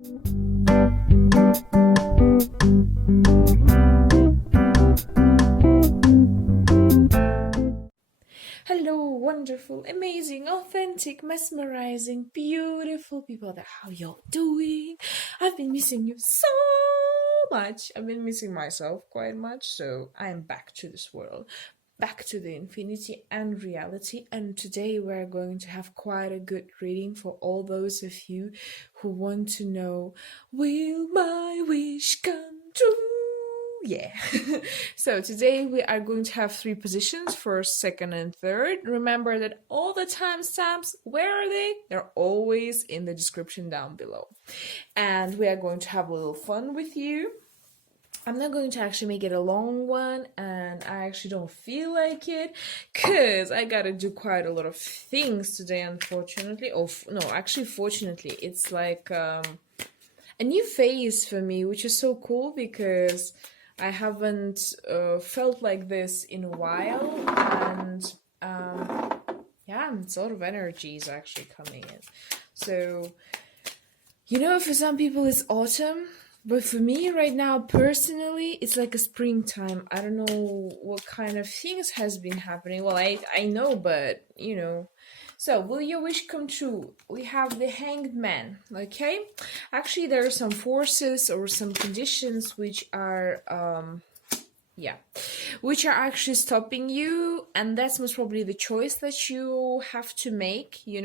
Hello, wonderful, amazing, authentic, mesmerizing, beautiful people. How y'all doing? I've been missing you so much. I've been missing myself quite much, so I am back to this world, back to the infinity and reality. And today we're going to have quite a good reading for all those of you who want to know, will my wish come true? Yeah. So today we are going to have three positions, first, second, and third. Remember that all the timestamps, where are they? They're always in the description down below. And we are going to have a little fun with you. I'm not going to actually make it a long one, and I actually don't feel like it because I gotta do quite a lot of things today, unfortunately. No, actually, fortunately, it's like a new phase for me, which is so cool because I haven't felt like this in a while, and yeah, a lot of energy is actually coming in. So, for some people it's autumn, but for me right now, personally, it's like a springtime. I don't know what kind of things has been happening. Well, I know, but So, will your wish come true? We have the Hanged Man, okay? Actually, there are some forces or some conditions which are which are actually stopping you, and that's most probably the choice that you have to make. You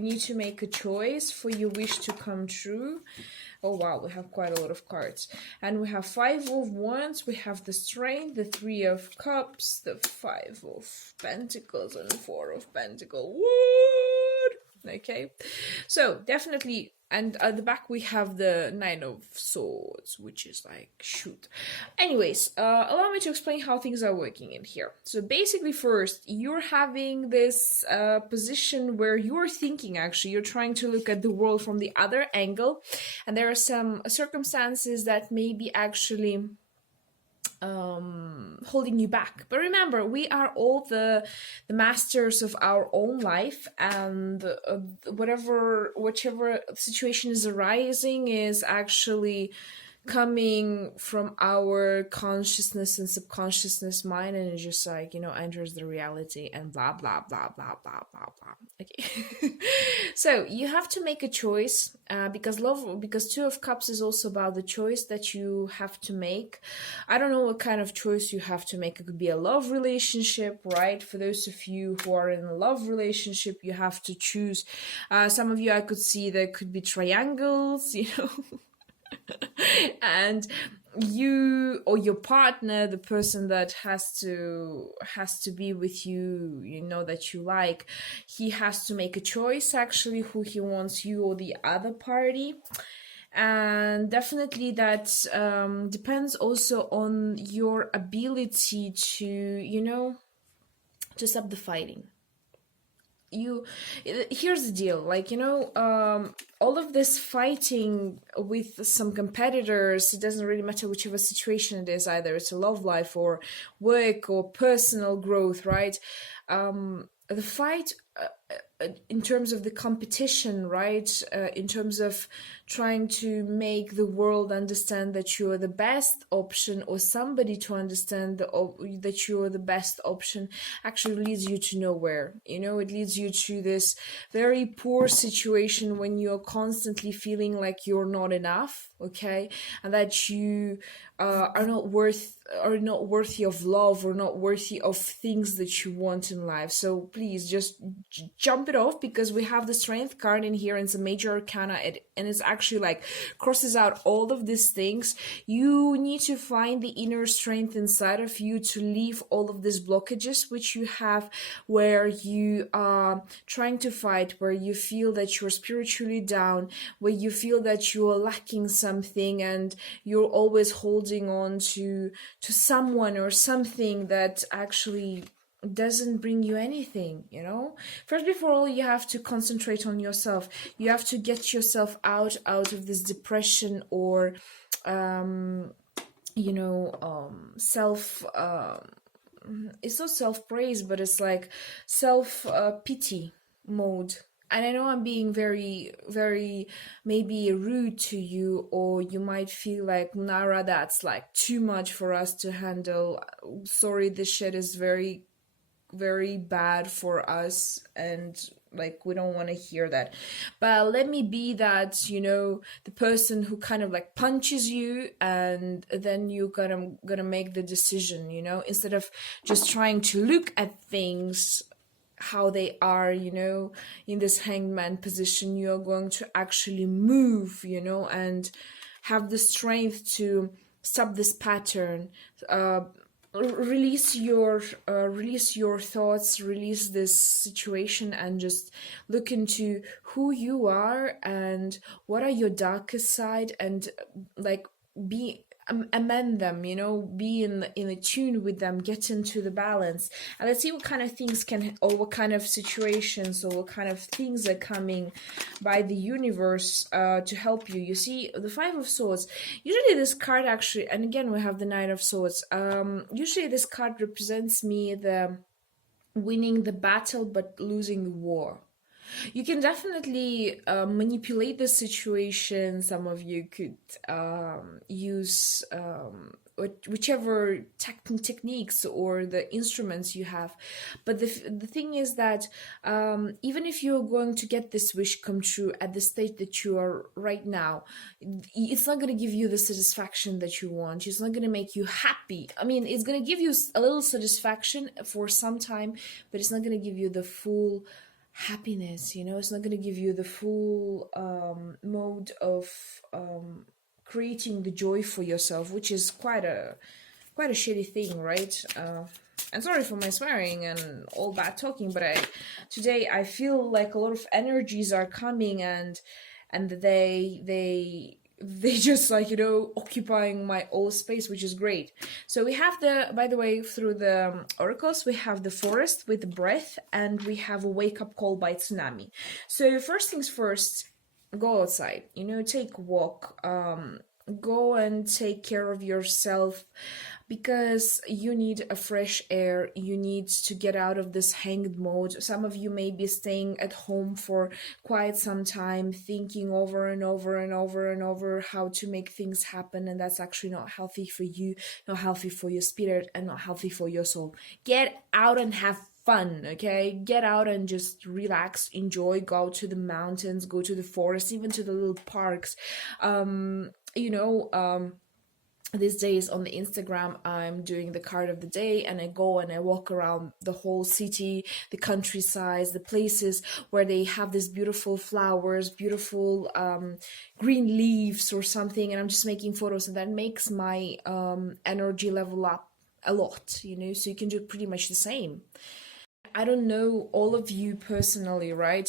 need to make a choice for your wish to come true. Oh wow, we have quite a lot of cards. And we have Five of Wands, we have the Strength, the Three of Cups, the Five of Pentacles, and Four of Pentacles. Wood! Okay, so definitely, and at the back we have the Nine of Swords, which is like, shoot. Anyways, allow me to explain how things are working in here. So basically, first, you're having this position where you're thinking, actually, you're trying to look at the world from the other angle, and there are some circumstances that may be actually holding you back. But remember, we are all the masters of our own life, and whichever situation is arising is actually coming from our consciousness and subconsciousness mind, and it just like enters the reality and blah blah blah blah blah blah blah. Okay. So you have to make a choice, because Two of Cups is also about the choice that you have to make. I don't know what kind of choice you have to make. It could be a love relationship, right? For those of you who are in a love relationship, you have to choose. Some of you, I could see, there could be triangles, and you or your partner, the person that has to be with you, that you like, he has to make a choice actually who he wants, you or the other party. And definitely that depends also on your ability to stop the fighting. Here's the deal, all of this fighting with some competitors, it doesn't really matter whichever situation it is, either it's a love life or work or personal growth, right? The fight in terms of the competition, right? In terms of trying to make the world understand that you are the best option, or somebody to understand that you are the best option, actually leads you to nowhere. It leads you to this very poor situation when you're constantly feeling like you're not enough, okay, and that you are not worthy of love, or not worthy of things that you want in life. So please just jump it off, because we have the Strength card in here, and it's a major arcana, and it's actually like crosses out all of these things. You need to find the inner strength inside of you to leave all of these blockages which you have, where you are trying to fight, where you feel that you're spiritually down, where you feel that you're lacking something, and you're always holding on to someone or something that actually doesn't bring you anything. First, before all, you have to concentrate on yourself. You have to get yourself out of this depression, or self it's not self-praise, but it's like self pity mode, and I know I'm being very, very maybe rude to you, or you might feel like, Nara, that's like too much for us to handle. Sorry, this shit is very, very bad for us, and like we don't want to hear that. But let me be that, the person who kind of like punches you, and then you gonna make the decision, instead of just trying to look at things how they are, in this hangman position. You're going to actually move, and have the strength to stop this pattern. Release your thoughts, release this situation, and just look into who you are and what are your darkest side, and like be amend them, be in a tune with them, get into the balance, and let's see what kind of things can, or what kind of situations, or what kind of things are coming by the universe to help you. You see, the Five of Swords, usually this card actually, and again we have the Knight of Swords, usually this card represents me the winning the battle but losing the war. You can definitely manipulate the situation. Some of you could use whichever techniques or the instruments you have. But the thing is that even if you're going to get this wish come true at the state that you are right now, it's not going to give you the satisfaction that you want. It's not going to make you happy. I mean, it's going to give you a little satisfaction for some time, but it's not going to give you the full happiness. It's not going to give you the full mode of creating the joy for yourself, which is quite a shitty thing, right? And sorry for my swearing and all bad talking, but today I feel like a lot of energies are coming, and they just like, occupying my whole space, which is great. So we have by the way, through the oracles, we have the forest with the breath, and we have a wake-up call by tsunami. So first things first, go outside, take a walk, go and take care of yourself, because you need a fresh air. You need to get out of this hanged mode. Some of you may be staying at home for quite some time, thinking over and over and over and over how to make things happen, and that's actually not healthy for you, not healthy for your spirit, and not healthy for your soul. Get out and have fun, okay? Get out and just relax, enjoy, go to the mountains, go to the forest, even to the little parks. These days on the Instagram, I'm doing the card of the day, and I go and I walk around the whole city, the countryside, the places where they have these beautiful flowers, beautiful green leaves or something, and I'm just making photos, and that makes my energy level up a lot, so you can do pretty much the same. I don't know all of you personally, right?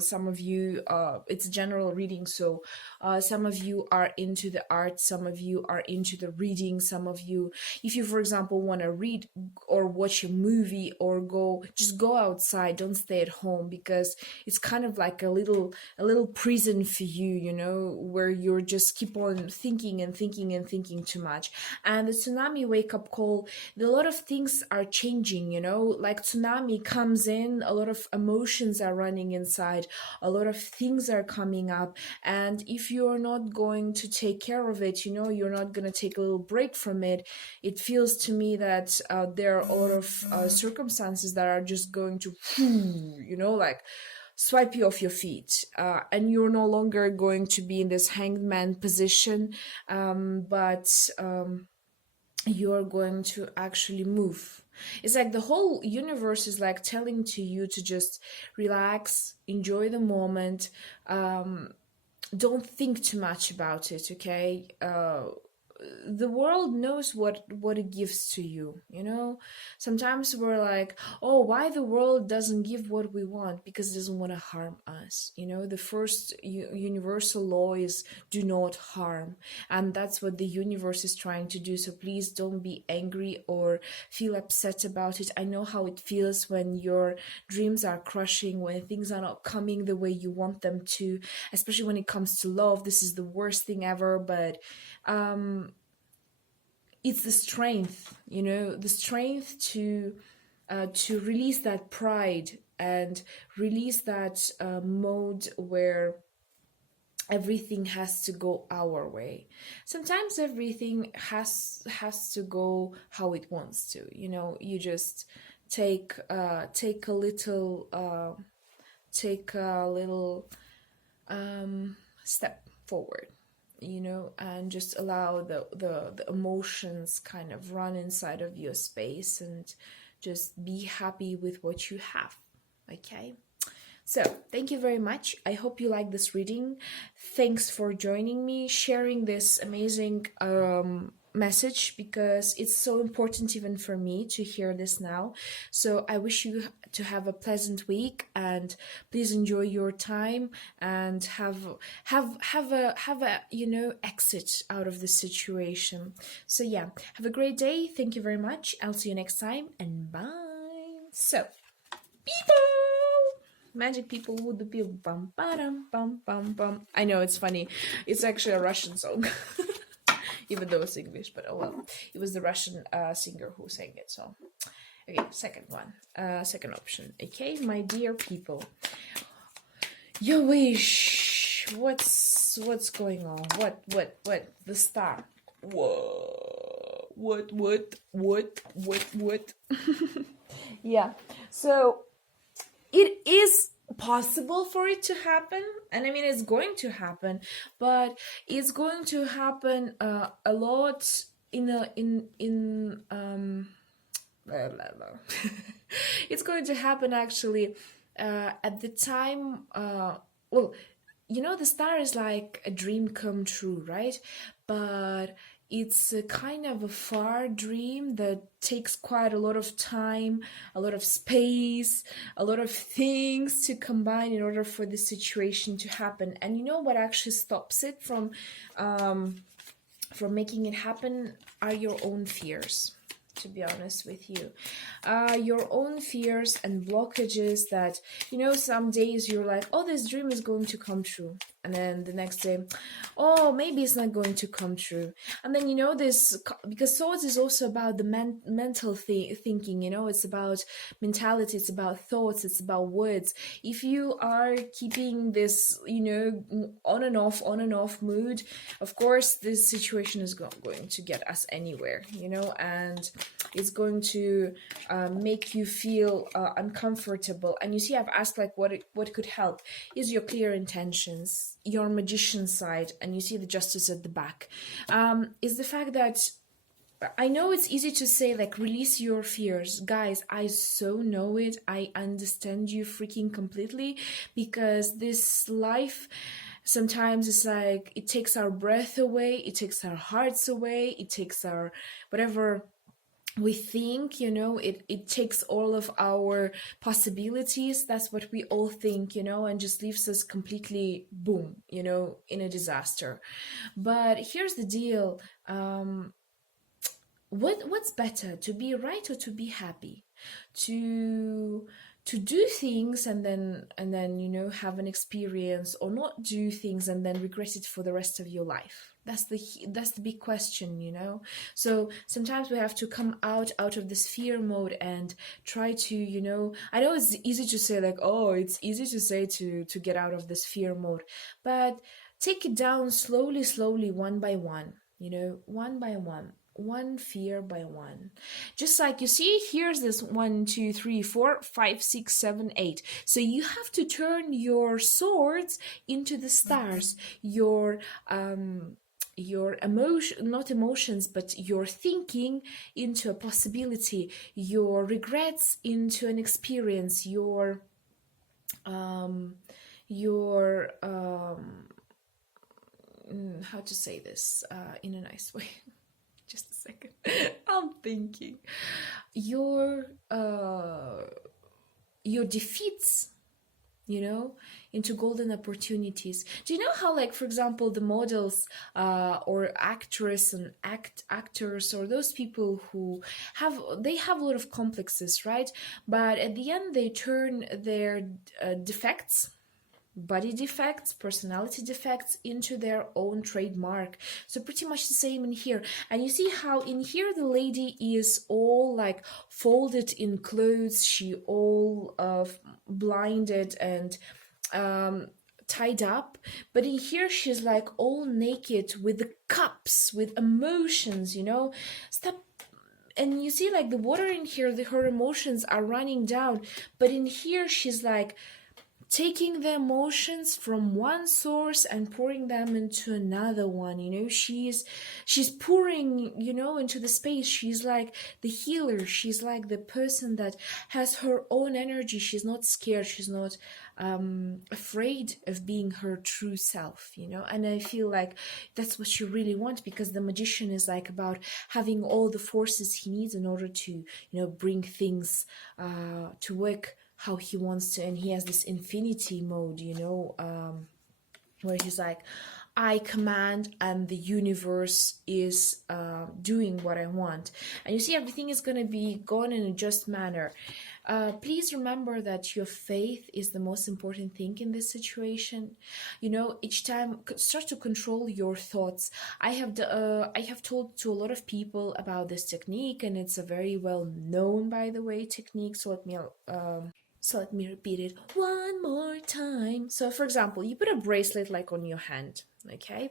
Some of you, it's a general reading, so some of you are into the art, some of you are into the reading, some of you, if you, for example, want to read or watch a movie or just go outside, don't stay at home, because it's kind of like a little prison for you, where you're just keep on thinking and thinking and thinking too much. And the tsunami wake-up call, a lot of things are changing, like tsunami comes in, a lot of emotions are running inside, a lot of things are coming up, and if you're not going to take care of it, you're not going to take a little break from it, it feels to me that there are a lot of circumstances that are just going to like swipe you off your feet, and you're no longer going to be in this hanged man position, but you're going to actually move. It's like the whole universe is like telling to you to just relax, enjoy the moment, don't think too much about it, okay? The world knows what it gives to you. Sometimes we're like, oh, why the world doesn't give what we want? Because it doesn't want to harm us. The first universal law is do not harm, and that's what the universe is trying to do. So please don't be angry or feel upset about it. I know how it feels when your dreams are crushing, when things are not coming the way you want them to, especially when it comes to love. This is the worst thing ever, but it's the strength, the strength to release that pride and release that mode where everything has to go our way. Sometimes everything has to go how it wants to. You just take take a little step forward, and just allow the emotions kind of run inside of your space, and just be happy with what you have. Okay. So, thank you very much. I hope you like this reading. Thanks for joining me, sharing this amazing message, because it's so important even for me to hear this now. So, I wish you to have a pleasant week, and please enjoy your time, and have a exit out of this situation. So yeah, have a great day. Thank you very much. I'll see you next time, and bye. So, people, magic people would be bum bum bum bum bum. I know, it's funny. It's actually a Russian song, even though it's English. But oh well, it was the Russian singer who sang it. So okay, second one, second option. Okay, my dear people, your wish. What's going on? What? The star. Whoa. What? Yeah. So it is possible for it to happen, and I mean it's going to happen, but it's going to happen a lot in blah, blah, blah. It's going to happen actually at the time. Well, the star is like a dream come true, right? But it's a kind of a far dream that takes quite a lot of time, a lot of space, a lot of things to combine in order for this situation to happen. And you know what actually stops it from making it happen are your own fears, to be honest with you. Your own fears and blockages that, some days you're like, oh, this dream is going to come true. And then the next day, oh, maybe it's not going to come true. And then, this, because swords is also about the mental thinking, it's about mentality, it's about thoughts, it's about words. If you are keeping this, on and off mood, of course, this situation is going to get us anywhere, and it's going to make you feel uncomfortable. And you see, I've asked like what could help is your clear intentions, your magician side, and you see the justice at the back. Is the fact that I know it's easy to say like release your fears. Guys, I so know it. I understand you freaking completely, because this life sometimes it's like it takes our breath away, it takes our hearts away, it takes our whatever we think, it takes all of our possibilities. That's what we all think, and just leaves us completely boom, in a disaster. But here's the deal. What's better, to be right or to be happy? To do things and then have an experience, or not do things and then regret it for the rest of your life? That's the big question, So sometimes we have to come out of this fear mode and try to, I know it's easy to say like, oh, it's easy to say to get out of this fear mode, but take it down slowly, one by one, one by one fear by one. Just like you see, here's this 1, 2, 3, 4, 5, 6, 7, 8. So you have to turn your swords into the stars, your not emotions, but your thinking into a possibility, your regrets into an experience, your how to say this in a nice way. Just a second. I'm thinking. Your defeats, into golden opportunities. Do you know how, like, for example, the models or actress and actors, or those people who have a lot of complexes, right? But at the end, they turn their defects body defects, personality defects into their own trademark. So pretty much the same in here. And you see how in here the lady is all like folded in clothes, she all blinded and tied up, but in here she's like all naked with the cups, with emotions, you know. Stop. And you see like the water in here, her emotions are running down, but in here she's like taking the emotions from one source and pouring them into another one, you know. She's pouring, you know, into the space. She's like the healer, she's like the person that has her own energy. She's not scared, she's not afraid of being her true self, you know. And I feel like that's what you really want, because the magician is like about having all the forces he needs in order to, you know, bring things to work how he wants to. And he has this infinity mode, you know, where he's like, I command and the universe is doing what I want. And you see, everything is going to be gone in a just manner. Please remember that your faith is the most important thing in this situation. You know, each time start to control your thoughts. I have told to a lot of people about this technique, and it's a very well known, by the way, technique. So let me repeat it one more time. So for example, you put a bracelet like on your hand, okay?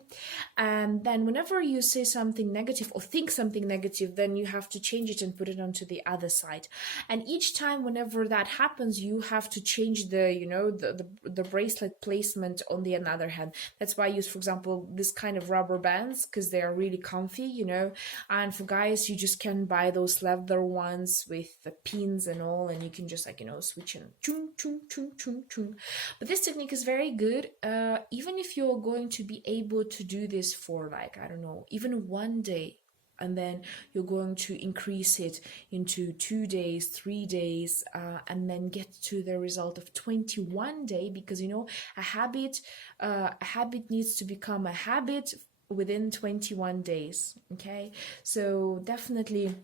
And then whenever you say something negative or think something negative, then you have to change it and put it onto the other side. And each time whenever that happens, you have to change the, you know, the bracelet placement on the another hand. That's why I use, for example, this kind of rubber bands, because they are really comfy, you know. And for guys, you just can buy those leather ones with the pins and all, and you can just, like, you know, switch and chung, chung, chung, chung, chung. But this technique is very good. Even if you're going to be able to do this for, like, I don't know, even one day, and then you're going to increase it into 2 days, 3 days, and then get to the result of 21 days, because, you know, a habit needs to become a habit within 21 days. Okay, so definitely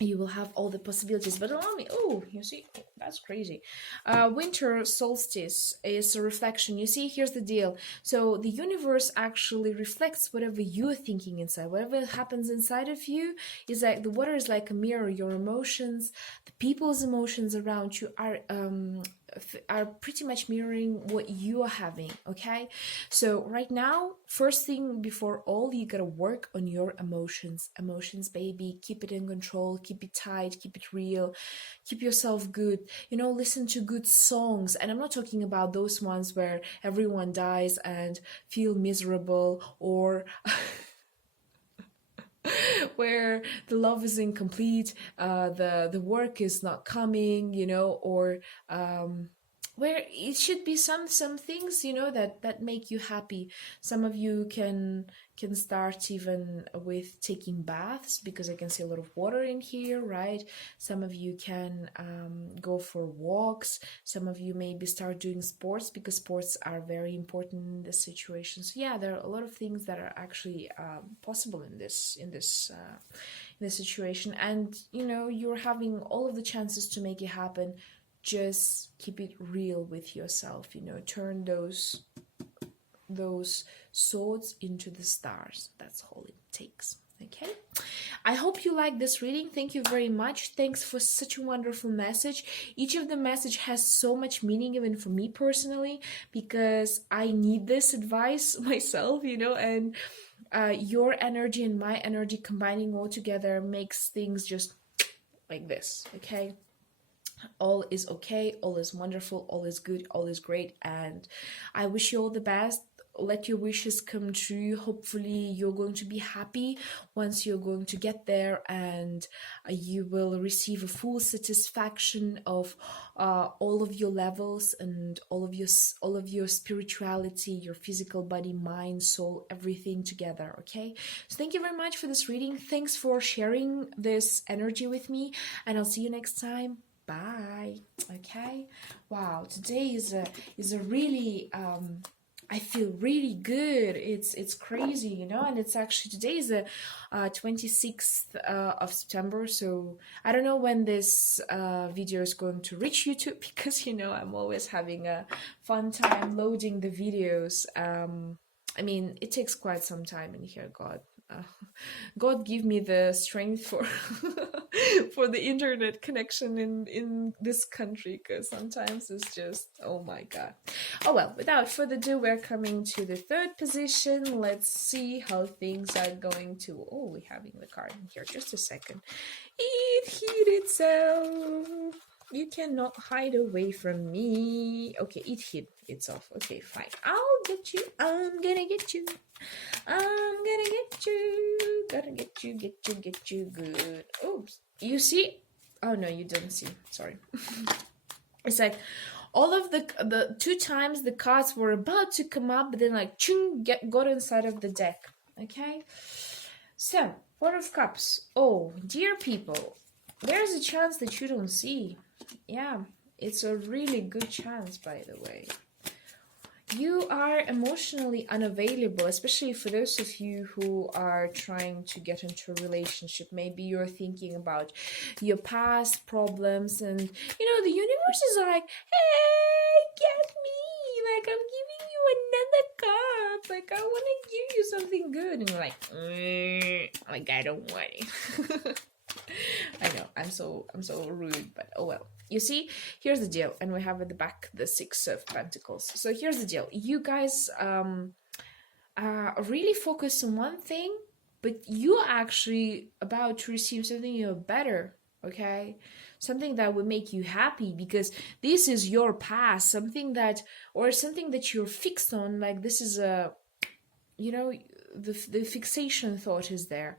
you will have all the possibilities. But allow me, oh, you see, that's crazy. Winter solstice is a reflection. You see, here's the deal. So the universe actually reflects whatever you're thinking inside. Whatever happens inside of you is like, the water is like a mirror. Your emotions, the people's emotions around you are pretty much mirroring what you are having. Okay, so right now, first thing before all, you gotta work on your emotions, baby. Keep it in control, keep it tight, keep it real, keep yourself good, you know. Listen to good songs, and I'm not talking about those ones where everyone dies and feel miserable, or where the love is incomplete, the work is not coming, you know, or where it should be some things, you know, that make you happy. Some of you can start even with taking baths, because I can see a lot of water in here, right? Some of you can go for walks. Some of you maybe start doing sports, because sports are very important in this situation. So yeah, there are a lot of things that are actually possible in this situation. And, you know, you're having all of the chances to make it happen. Just keep it real with yourself, you know. Turn those swords into the stars. That's all it takes. Okay, I hope you like this reading. Thank you very much. Thanks for such a wonderful message. Each of the message has so much meaning, even for me personally, because I need this advice myself, you know. And your energy and my energy combining all together makes things just like this. Okay, all is okay, all is wonderful, all is good, all is great, and I wish you all the best. Let your wishes come true. Hopefully you're going to be happy once you're going to get there, and you will receive a full satisfaction of all of your levels and all of your spirituality, your physical body, mind, soul, everything together. Okay, so thank you very much for this reading. Thanks for sharing this energy with me, and I'll see you next time. Bye. Okay, wow, today is a really I feel really good. It's crazy, you know, and it's actually today is the 26th of September, so I don't know when this video is going to reach YouTube because you know I'm always having a fun time loading the videos. I mean, it takes quite some time in here, God. Uh, God give me the strength for for the internet connection in this country because sometimes it's just oh my God. Oh well, without further ado, we're coming to the third position. Let's see how things are going to. Oh, we're having the card in here. Just a second. It hid itself. You cannot hide away from me. Okay, it hid itself. Okay, fine. I'll get you. I'm gonna get you. I'm gonna get you. Gotta get you, get you, get you good. Oops. You see? Oh no, you didn't see. Sorry. It's like all of the two times the cards were about to come up, but then like chung got inside of the deck. Okay? So, Four of Cups. Oh, dear people, there's a chance that you don't see. Yeah, it's a really good chance, by the way. You are emotionally unavailable, especially for those of you who are trying to get into a relationship. Maybe you're thinking about your past problems, and you know, the universe is like, hey, get me! Like, I'm giving you another cup. Like, I want to give you something good. And you're like, I don't want it. I know, I'm so rude, but oh well. You see, here's the deal, and we have at the back the Six of Pentacles. So here's the deal: you guys really focus on one thing, but you're actually about to receive something even better. Okay, something that will make you happy because this is your past, something that you're fixed on. Like this is a, you know, the fixation thought is there,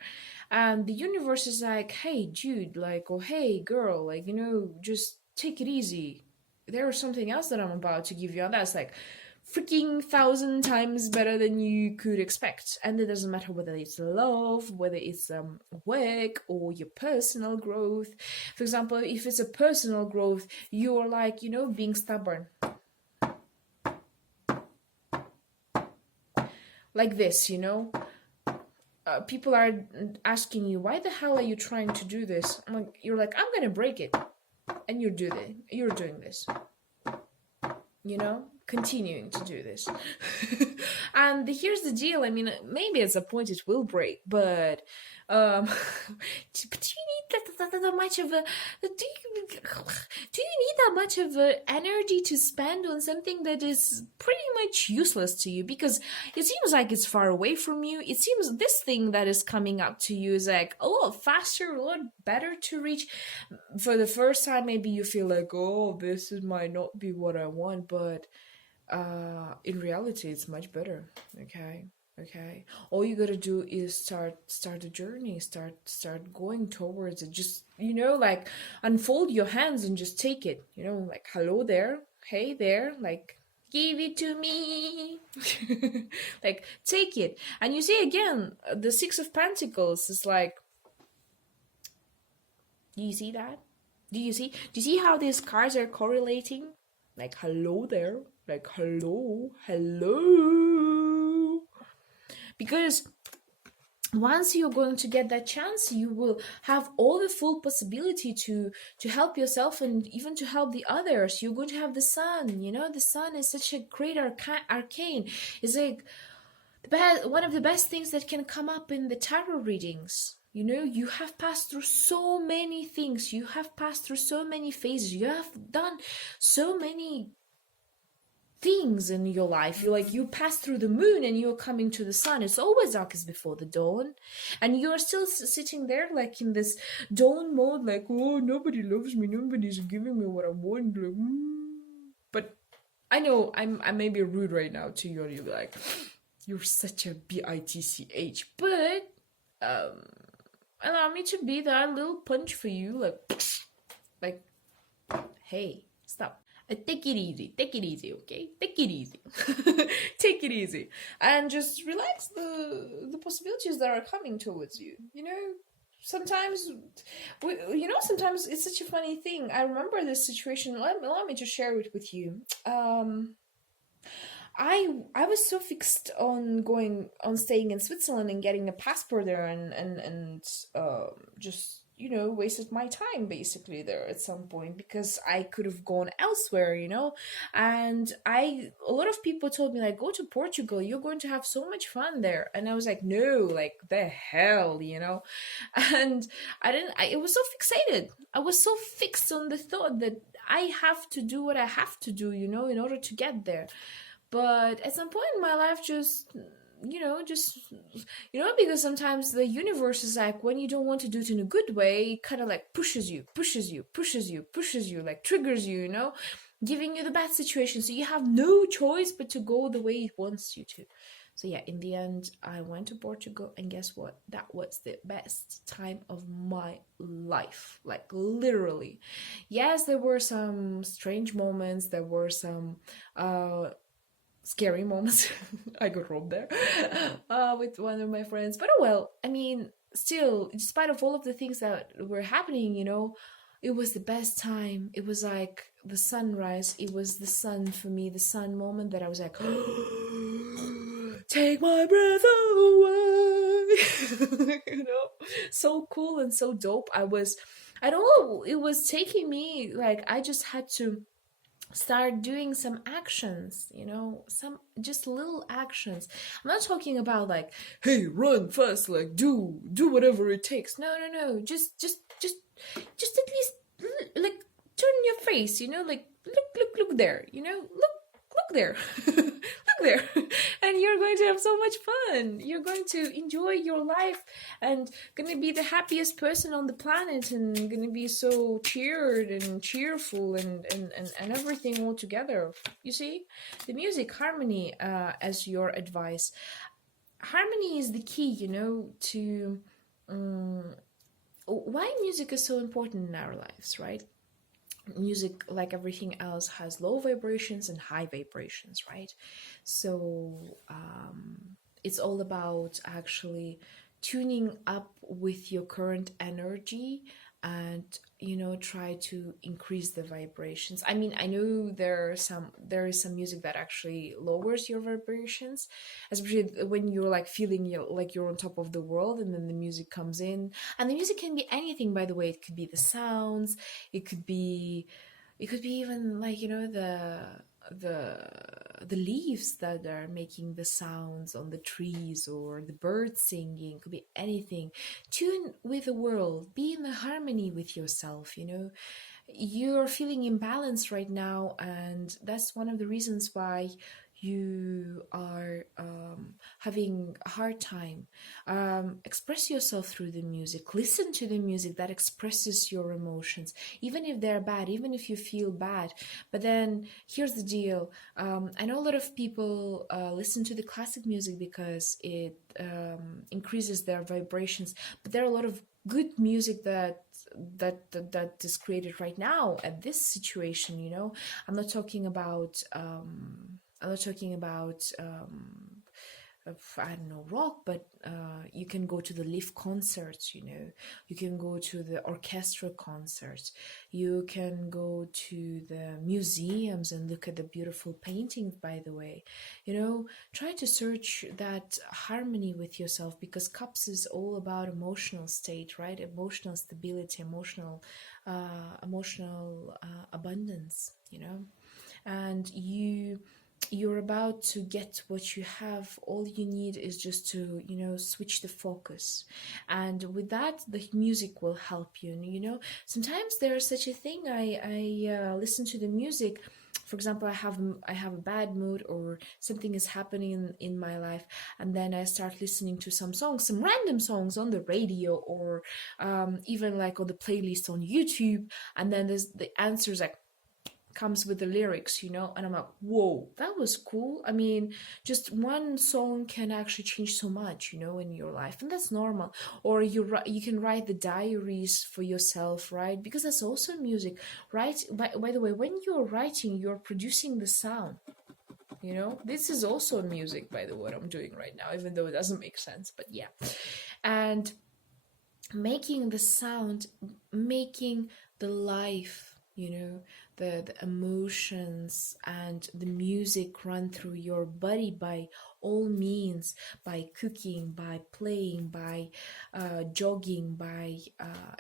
and the universe is like, hey dude, like, or hey girl, like, you know, just take it easy. There's something else that I'm about to give you, and that's like freaking 1,000 times better than you could expect. And it doesn't matter whether it's love, whether it's work or your personal growth. For example, if it's a personal growth, you're like, you know, being stubborn like this, you know. People are asking you, why the hell are you trying to do this? You're like, I'm gonna break it, and you're doing this, you know, continuing to do this. And here's the deal. I mean, maybe at some point it will break, but do you need that much of a do you need that much of a energy to spend on something that is pretty much useless to you? Because it seems like it's far away from you. It seems this thing that is coming up to you is like a lot faster, a lot better to reach. For the first time, maybe you feel like, oh, this might not be what I want, but in reality it's much better. Okay, all you gotta do is start a journey, start going towards it. Just, you know, like unfold your hands and just take it, you know, like hello there, hey there, like give it to me. Like take it. And you see again, the Six of Pentacles is like, do you see that? Do you see how these cards are correlating? Like hello there, like hello. Because once you're going to get that chance, you will have all the full possibility to help yourself and even to help the others. You're going to have the sun. You know, the sun is such a great arcane. It's like one of the best things that can come up in the tarot readings. You know, you have passed through so many things. You have passed through so many phases. You have done so many things in your life. You pass through the moon and you're coming to the sun. It's always darkest before the dawn, and you're still sitting there like in this dawn mode, like, oh, nobody loves me, nobody's giving me what I want, like, but I know I may be rude right now to you, and you'll be like, you're such a bitch, but allow me to be that little punch for you, like hey, stop. Take it easy, okay? Take it easy. Take it easy. And just relax the possibilities that are coming towards you. You know, sometimes it's such a funny thing. I remember this situation. Allow me to share it with you. I was so fixed on staying in Switzerland and getting a passport there, and just, wasted my time basically there at some point, because I could have gone elsewhere, and a lot of people told me, like, go to Portugal, you're going to have so much fun there, and I was like, no, like, the hell, and I was so fixated. I was so fixed on the thought that I have to do what I have to do, in order to get there. But at some point in my life, just because sometimes the universe is like, when you don't want to do it in a good way, it kind of like pushes you, like triggers you, giving you the bad situation, so you have no choice but to go the way it wants you to. So yeah, in the end, I went to Portugal, and guess what? That was the best time of my life, like literally. Yes, there were some strange moments, there were some scary moments. I got robbed there with one of my friends. But oh well, I mean, still, in spite of all of the things that were happening, it was the best time. It was like the sunrise. It was the sun for me, the sun moment that I was like, take my breath away. So cool and so dope. I don't know, it was taking me, like, I just had to start doing some actions, some just little actions. I'm not talking about like, hey, run fast, like do whatever it takes. No, just at least like turn your face, like look there, look there. Look there. And you're going to have so much fun. You're going to enjoy your life and going to be the happiest person on the planet, and going to be so cheered and cheerful and everything all together. You see, the music, harmony, as your advice. Harmony is the key, to why music is so important in our lives, right? Music, like everything else, has low vibrations and high vibrations, right? So it's all about actually tuning up with your current energy, and try to increase the vibrations. I mean, I know there is some music that actually lowers your vibrations, especially when you're like feeling like you're on top of the world, and then the music comes in. And the music can be anything, by the way. It could be the sounds, it could be even like, the leaves that are making the sounds on the trees, or the birds singing. It could be anything. Tune with the world, be in the harmony with yourself. You're feeling imbalanced right now, and that's one of the reasons why you are having a hard time. Express yourself through the music. Listen to the music that expresses your emotions, even if they're bad, even if you feel bad. But then here's the deal. I know a lot of people listen to the classic music because it increases their vibrations, but there are a lot of good music that is created right now at this situation. I'm not talking about I don't know, rock, but you can go to the live concerts, you can go to the orchestra concerts, you can go to the museums and look at the beautiful paintings, by the way. Try to search that harmony with yourself, because cups is all about emotional state, right? Emotional stability, emotional abundance, and you're about to get what you have. All you need is just to switch the focus, and with that the music will help you. Sometimes there's such a thing. I listen to the music. For example, I have a bad mood, or something is happening in my life, and then I start listening to some random songs on the radio, or even like on the playlist on YouTube, and then there's the answers like comes with the lyrics, and I'm like, whoa, that was cool. I mean, just one song can actually change so much, in your life, and that's normal. Or you can write the diaries for yourself, right? Because that's also music, right? By the way, when you're writing, you're producing the sound. This is also music, by the way, what I'm doing right now, even though it doesn't make sense, but yeah. And making the sound, making the life, the emotions and the music run through your body by all means, by cooking, by playing, by jogging, by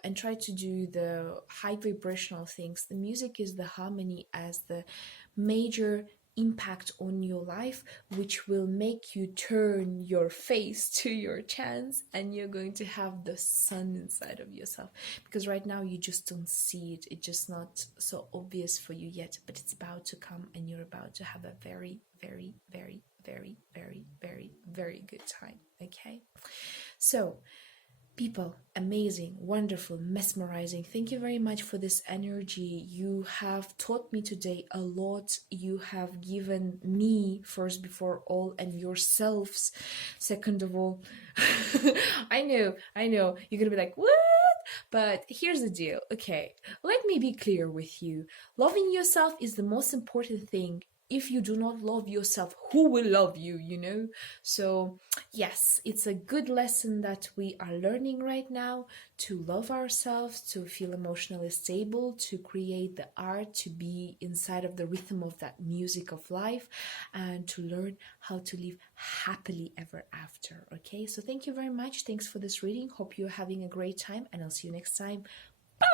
and try to do the high vibrational things. The music is the harmony as the major impact on your life, which will make you turn your face to your chance, and you're going to have the sun inside of yourself, because right now you just don't see it. It's just not so obvious for you yet, but it's about to come, and you're about to have a very, very, very, very, very, very, very good time. Okay, so people, amazing, wonderful, mesmerizing. Thank you very much for this energy. You have taught me today a lot. You have given me, first before all, and yourselves, second of all. I know, you're gonna be like, what? But here's the deal. Okay, let me be clear with you. Loving yourself is the most important thing. If you do not love yourself, who will love you, you know? So yes, it's a good lesson that we are learning right now, to love ourselves, to feel emotionally stable, to create the art, to be inside of the rhythm of that music of life, and to learn how to live happily ever after. Okay, so thank you very much. Thanks for this reading. Hope you're having a great time, and I'll see you next time. Bye.